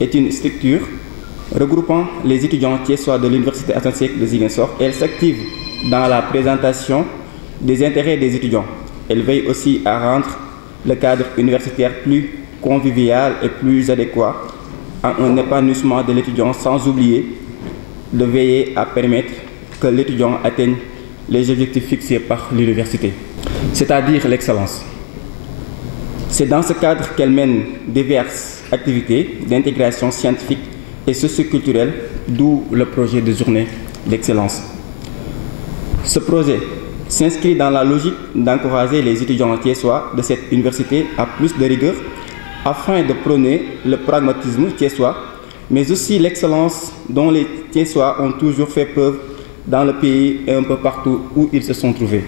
est une structure regroupant les étudiants thiessois de l'Université Assane Seck de Ziguinchor. Elle s'active dans la présentation des intérêts des étudiants. Elle veille aussi à rendre le cadre universitaire plus convivial et plus adéquat à un épanouissement de l'étudiant, sans oublier de veiller à permettre que l'étudiant atteigne les objectifs fixés par l'université, c'est-à-dire l'excellence. C'est dans ce cadre qu'elle mène diverses activités d'intégration scientifique et socioculturelle, d'où le projet de journée d'excellence. Ce projet s'inscrit dans la logique d'encourager les étudiants thiessois de cette université à plus de rigueur afin de prôner le pragmatisme thiessois, mais aussi l'excellence dont les Thiessois ont toujours fait preuve dans le pays et un peu partout où ils se sont trouvés.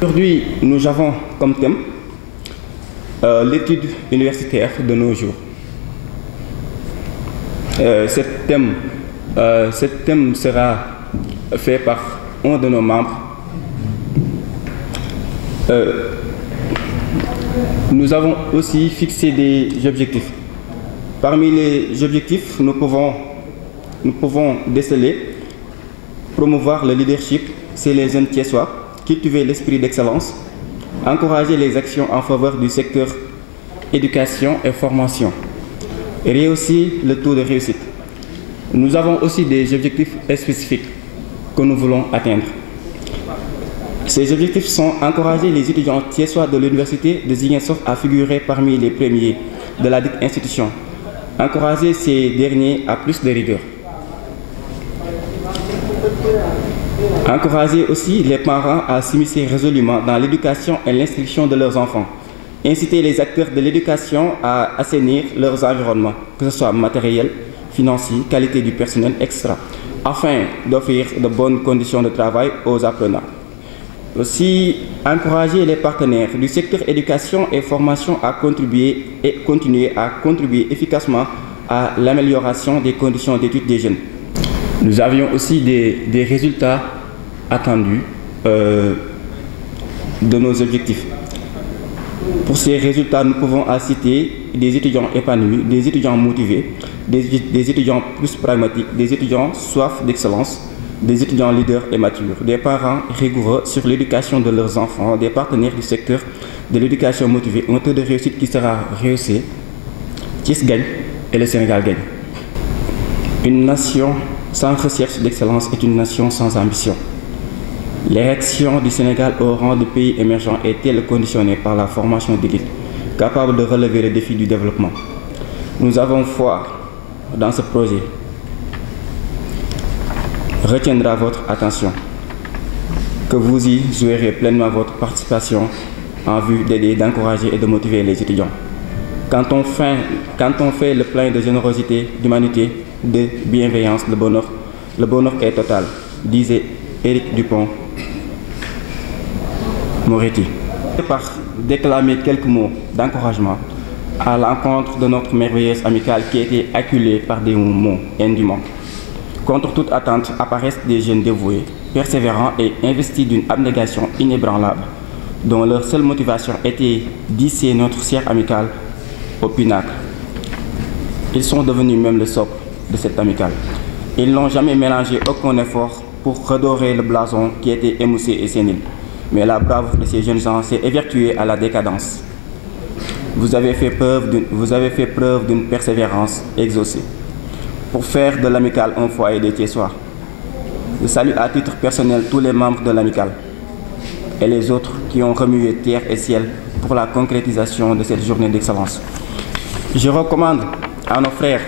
Aujourd'hui, nous avons comme thème l'étude universitaire de nos jours. Ce thème sera fait par un de nos membres. Nous avons aussi fixé des objectifs. Parmi les objectifs, nous pouvons déceler promouvoir le leadership chez les jeunes thiessois, cultiver l'esprit d'excellence, encourager les actions en faveur du secteur éducation et formation, et rehausser le taux de réussite. Nous avons aussi des objectifs spécifiques que nous voulons atteindre. Ces objectifs sont encourager les étudiants thiessois de l'Université de Ziguinchor à figurer parmi les premiers de la dite institution, encourager ces derniers à plus de rigueur. Encourager aussi les parents à s'immiscer résolument dans l'éducation et l'instruction de leurs enfants. Inciter les acteurs de l'éducation à assainir leurs environnements, que ce soit matériel, financier, qualité du personnel, etc., afin d'offrir de bonnes conditions de travail aux apprenants. Aussi, encourager les partenaires du secteur éducation et formation à contribuer et continuer à contribuer efficacement à l'amélioration des conditions d'études des jeunes. Nous avions aussi des résultats attendus de nos objectifs. Pour ces résultats, nous pouvons citer des étudiants épanouis, des étudiants motivés, des étudiants plus pragmatiques, des étudiants soif d'excellence, des étudiants leaders et matures, des parents rigoureux sur l'éducation de leurs enfants, des partenaires du secteur de l'éducation motivée, un taux de réussite qui sera rehaussé. Thiès gagne et le Sénégal gagne. Une nation sans recherche d'excellence est une nation sans ambition. L'érection du Sénégal au rang de pays émergent est-elle conditionnée par la formation d'élite, capable de relever les défis du développement? Nous avons foi dans ce projet. Retiendra votre attention, que vous y jouerez pleinement votre participation en vue d'aider, d'encourager et de motiver les étudiants. Quand on fait le plein de générosité, d'humanité, de bienveillance, le bonheur est total, disait Éric Dupond-Moretti. Par déclamer quelques mots d'encouragement à l'encontre de notre merveilleuse amicale qui a été acculée par des mots indûment. Contre toute attente apparaissent des jeunes dévoués, persévérants et investis d'une abnégation inébranlable, dont leur seule motivation était d'hisser notre chère amicale au pinacle. Ils sont devenus même le socle de cette amicale. Ils n'ont jamais mélangé aucun effort pour redorer le blason qui était émoussé et sénile. Mais la bravoure de ces jeunes gens s'est évertuée à la décadence. Vous avez fait preuve d'une persévérance exaucée pour faire de l'amicale un foyer des Thiessois. Je salue à titre personnel tous les membres de l'amicale et les autres qui ont remué terre et ciel pour la concrétisation de cette journée d'excellence. Je recommande à nos frères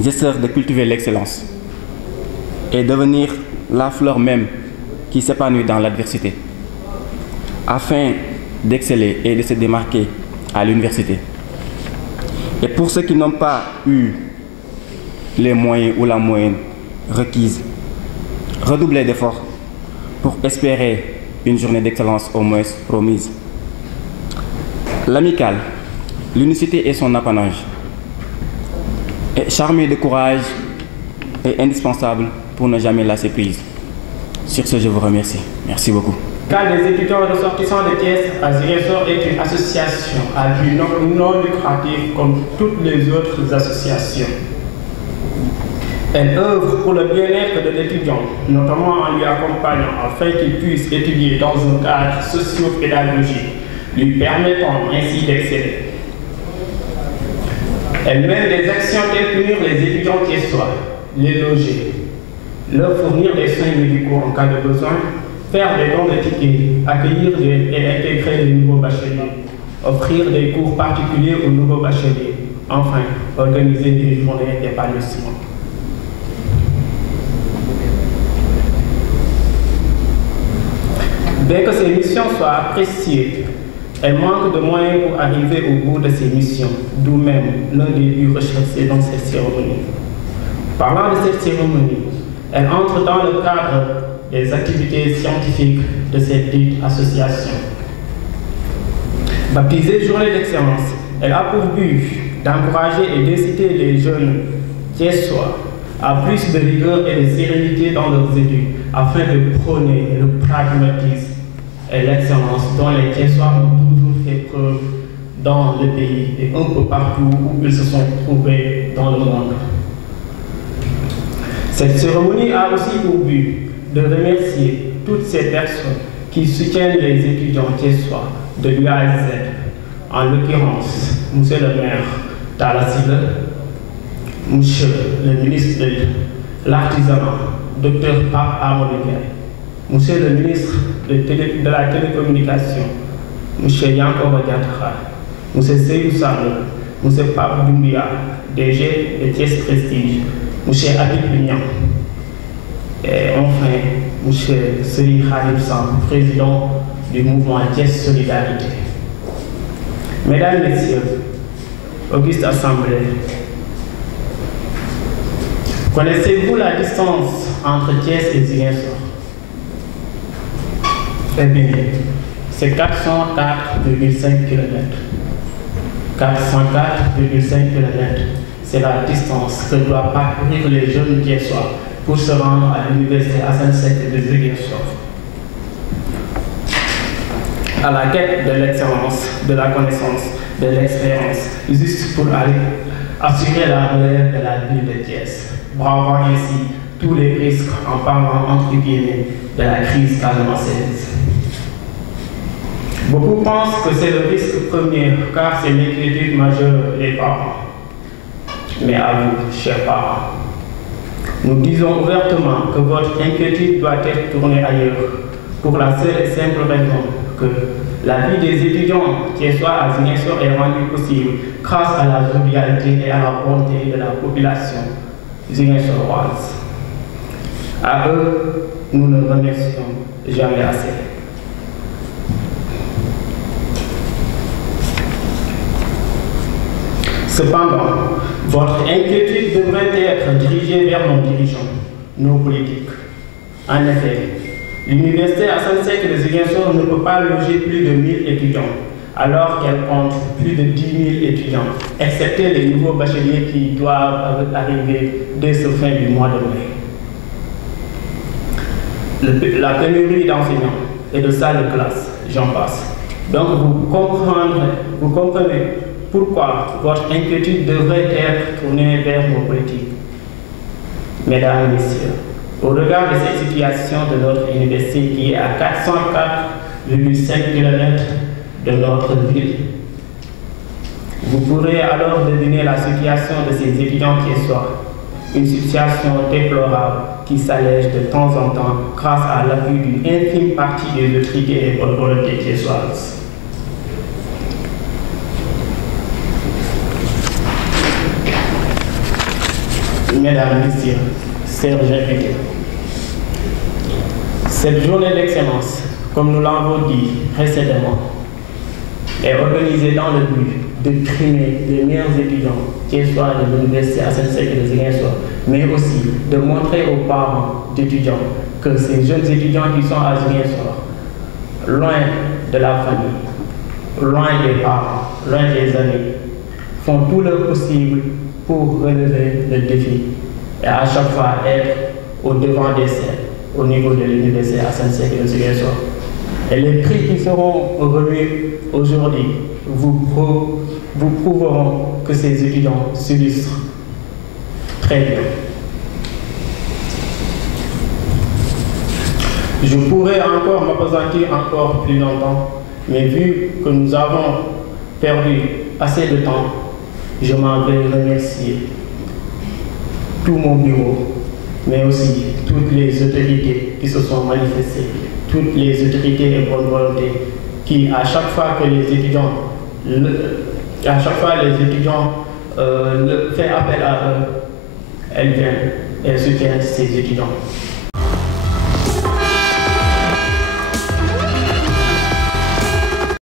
gesteurs de cultiver l'excellence et devenir la fleur même qui s'épanouit dans l'adversité, afin d'exceller et de se démarquer à l'université. Et pour ceux qui n'ont pas eu les moyens ou la moyenne requise, redoubler d'efforts pour espérer une journée d'excellence au moins promise. L'amicale, l'unicité est son apanage. Et charmé de courage est indispensable pour ne jamais lâcher prise. Sur ce, je vous remercie. Merci beaucoup. Car les étudiants ressortissants de Thiès à Ziguinchor est une association à but non lucratif comme toutes les autres associations. Elle œuvre pour le bien-être de l'étudiant, notamment en lui accompagnant afin qu'il puisse étudier dans un cadre socio-pédagogique, lui permettant ainsi d'exceller. Elle mène des actions telles que punir les étudiants thiessois, les loger, leur fournir des soins médicaux en cas de besoin, faire des dons de tickets, accueillir et intégrer les nouveaux bacheliers, offrir des cours particuliers aux nouveaux bacheliers, enfin, organiser des journées d'épanouissement. Bien que ces missions soient appréciées, elles manquent de moyens pour arriver au bout de ces missions, d'où même l'un des buts recherchés dans cette cérémonie. Parlant de cette cérémonie, elle entre dans le cadre des activités scientifiques de cette dite association. Baptisée Journée d'excellence, elle a pour but d'encourager et d'inciter les jeunes thiessois à plus de rigueur et de sérénité dans leurs études, afin de prôner le pragmatisme et l'excellence dont les Thiessois ont toujours fait preuve dans le pays et un peu partout où ils se sont trouvés dans le monde. Cette cérémonie a aussi pour but de remercier toutes ces personnes qui soutiennent les étudiants thiessois de l'UAZ, en l'occurrence, M. le maire Talla Sylla, M. le ministre de l'Artisanat, Dr Pape Amadou Ndiaye, M. le ministre de la Télécommunication, M. Yankoba Diattara, M. Seydou Sall, M. Pape Doumbia, DG de Thiès Prestige, M. Habib Lignan, et enfin M. Seri Khalib Sam, président du mouvement Thiès Solidarité. Mesdames, Messieurs, Auguste Assemblée, connaissez-vous la distance entre Thiès et Ziguinchor? Eh bien, c'est 404,5 km. 404,5 km, c'est la distance que doivent parcourir les jeunes thiessois pour se rendre à l'université Assane Seck de Ziguinchor. À la quête de l'excellence, de la connaissance, de l'expérience, juste pour aller assurer la relève de la ville de Thiès, bravant ainsi tous les risques en parlant entre guillemets de la crise casamançaise. Beaucoup pensent que c'est le risque premier car c'est l'inquiétude majeure des parents. Mais à vous, chers parents, nous disons ouvertement que votre inquiétude doit être tournée ailleurs pour la seule et simple raison que la vie des étudiants thiessois à Ziguinchor est rendue possible grâce à la jovialité et à la bonté de la population ziguinchoroise. À eux, nous ne remercions jamais assez. Cependant, votre inquiétude devrait être dirigée vers nos dirigeants, nos politiques. En effet, l'université Assane Seck de Ziguinchor ne peut pas loger plus de 1000 étudiants, alors qu'elle compte plus de 10 000 étudiants, excepté les nouveaux bacheliers qui doivent arriver dès ce fin du mois de mai. La pénurie d'enseignants et de salles de classe, j'en passe. Donc vous comprenez pourquoi votre inquiétude devrait être tournée vers nos politiques. Mesdames et messieurs, au regard de cette situation de notre université qui est à 404,5 km de notre ville, vous pourrez alors deviner la situation de ces étudiants thiessois, une situation déplorable qui s'allège de temps en temps grâce à l'appui d'une infime partie des autorités et bonnes volontés thiessoises. Mesdames, Messieurs, chers invités, cette journée d'excellence, comme nous l'avons dit précédemment, est organisée dans le but de primer les meilleurs étudiants thiessois de l'université Assane Seck de Ziguinchor, mais aussi de montrer aux parents d'étudiants que ces jeunes étudiants qui sont à Ziguinchor, loin de la famille, loin des parents, loin des amis, font tout leur possible pour relever le défi et à chaque fois être au devant des scènes au niveau de l'université Assane Seck de Ziguinchor. Et les prix qui seront remis aujourd'hui vous prouveront que ces étudiants s'illustrent très bien. Je pourrais encore m'appesantir encore plus longtemps, mais vu que nous avons perdu assez de temps, je m'en vais remercier tout mon bureau, mais aussi toutes les autorités qui se sont manifestées, toutes les autorités et bonne volonté qui, à chaque fois que les étudiants, fait appel à eux, elles viennent et soutiennent ces étudiants.